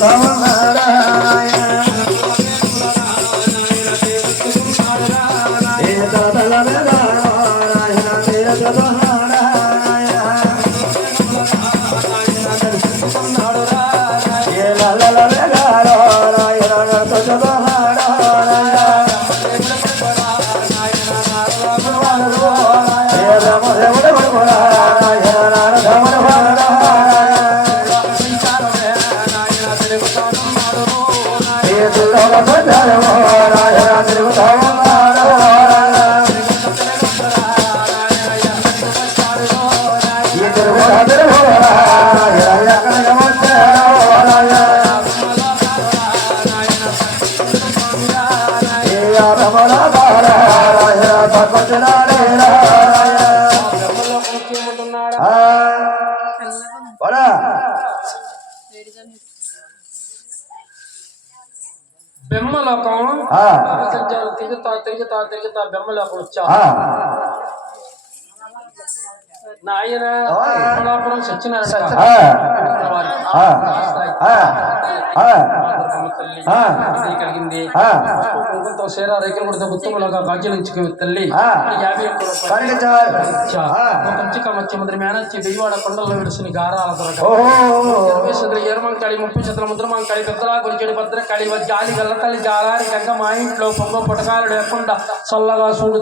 బెమ్మలోకం ఆ. తిరుగుతా తిరుగుతా తిరుగుతా బెమ్మలోకం వచ్చా ఆ, నాయన ఓయ్. బెమ్మలాపురం సత్యనారాయణ ఆ, వారి ఆ, ఆ, ఆ, తల్లి ఆ. ఇది కలిగింది. కుంకుమతో సేరా కొడితే గాజులించుకు తల్లి. యాభై ఒక్క మేనచ్చి కొండల్లో విడుసుని గారాల దొరక. ఓహో. ఇరవై సదులు ఏరమంకాళి ముప్పై సదుల ముద్రమంకాళి పెద్దలా గురిచెడు జాలి గల్లతల్లి జాలారి గంగ మా ఇంట్లో పొంగ పుటకాలు లేకుండా చల్లగా చూడు.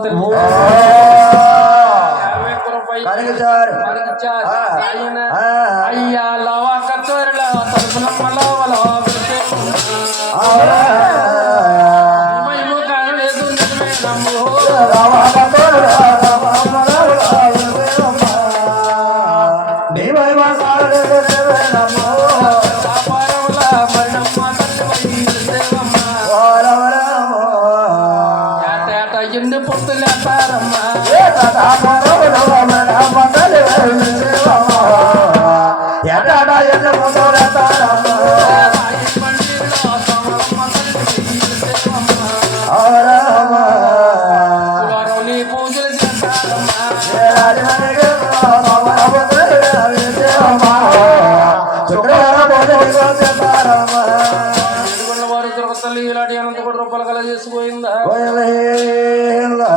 అయ్యా లవా కత్తోరల తలుపుల మలవల 好了 కల చేసిపోయిందా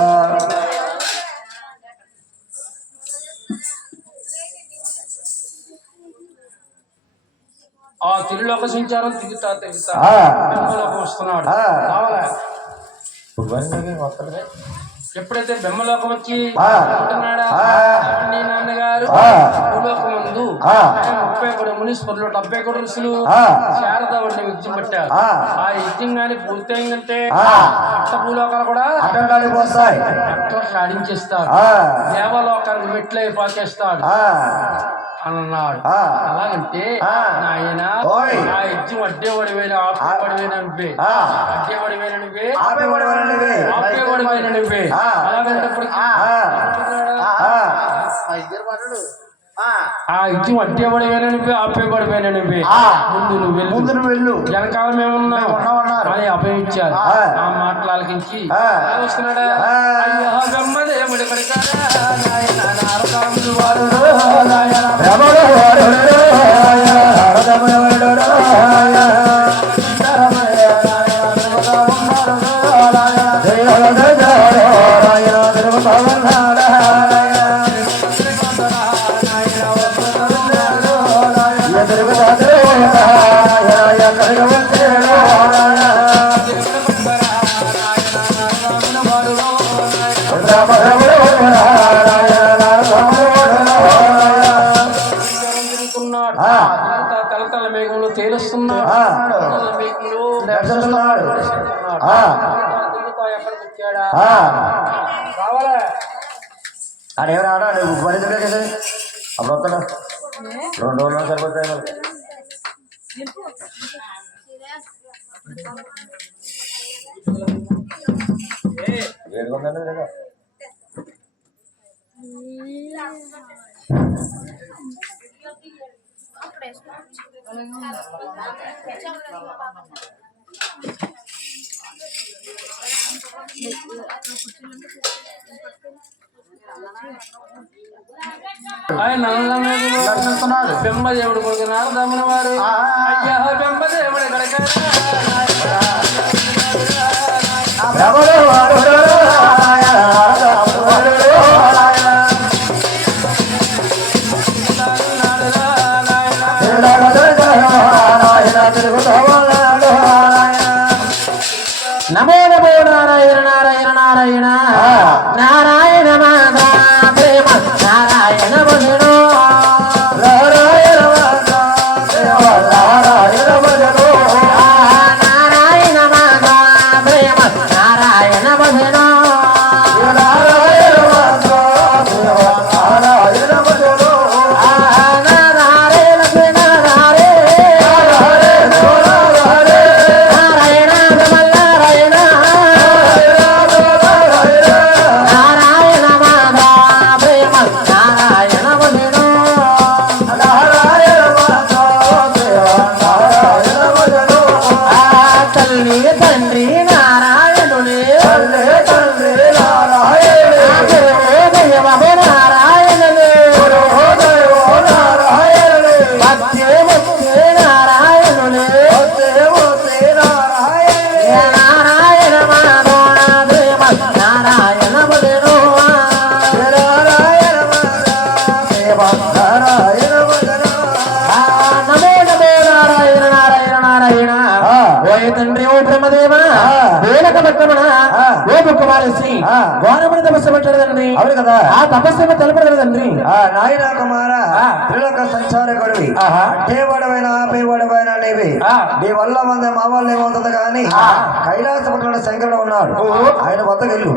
ఆ తిరులోక సంచారం తిరుగుతా తిరుగుతా ఆ. బెమ్మలోకం వస్తున్నాడు ఆ. కావాలా ఎప్పుడైతే బెమ్మలోకం వచ్చి నాన్నగారు. భూలోకం ముందు. ముప్పై కూడా మునీశ్వరులు డెబ్బై కూడా ఋషులు. శారద వంటి యజ్ఞం పెట్టారు ఆ. యజ్ఞం కానీ పూర్తయిందంటే ఆ. అష్ట భూలోకాలు కూడా అట్లా ఆడించేస్తాడు దేవలోకానికి మెట్లై పాకేస్తాడు ఆ, అని అన్నాడు ఆ. అలాగంటే ఆ. నాయన ఓయ్. ఆ యజ్ఞం అడ్డేవాడివైన ఆపేవాడివైన నువ్వే ఆ. అడ్డేవాడివైన నువ్వే ఆపేవాడు ఎవరండి? ఆపేవాడివైన నువ్వే ఆ. అలాగంటప్పటికీ ఆ. ఆ, ఆ, ఆ యజ్ఞం అడ్డేవాడివైన నువ్వే ఆపేవాడివైన నువ్వే ఆ. ముందు నువ్వు వెళ్ళు ముందు నువ్వు వెళ్ళు వెనకాల మేమున్నాం ఉన్నామన్నారు. అని అభయించారు ఆ. మాటలు ఆలకించి వస్తున్నాడా. అయ్యో బ్రహ్మదేవుడి ఆడ? నువ్వు పని కదా అప్పుడు వస్తాడు? రెండు రోజులు సరిపోతాయి మరి. వేడుకుందండి కదా ఆయన కొడుకు నారదమ్ముని వారు అయ్యా నమో నమో నారాయణ నారాయణ నారాయణ. ఆ. ఓ తండ్రి ఓ బ్రహ్మదేవ. వేలక భక్తమణ. ఓ కుమారశ్రీ ఆ. ఘోరముని తపస్సు పెట్టడదండి అవును కదా. ఆ తపస్సు తలపడదండి ఆ నాయన కుమార. త్రిలోక సంచారకుడివి ఆహా. అట్టేవాడవైన ఆపేవాడవైన నీవి ఆ. నీ వల్ల మంది మా వాళ్ళు ఏమవుతుంది కానీ. కైలాస పట్టణ శంకరుడు ఉన్నాడు. ఆయన వద్దకు వెళ్ళు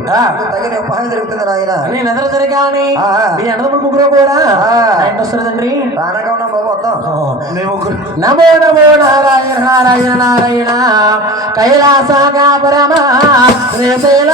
తగిన ఉపాయం జరుగుతుంది నాయన. నీ నెదర జరిగాని ఆ. నీ అన్నదమ్ములు ముగ్గురు కూడా. ఆ. ఆయన వస్తున్నదండి రానగా ఉన్నాం బాబు వద్దాం. నమో నమో నారాయణ నారాయణ నారాయణ. కైలాసగా పరమ. శ్రీశైల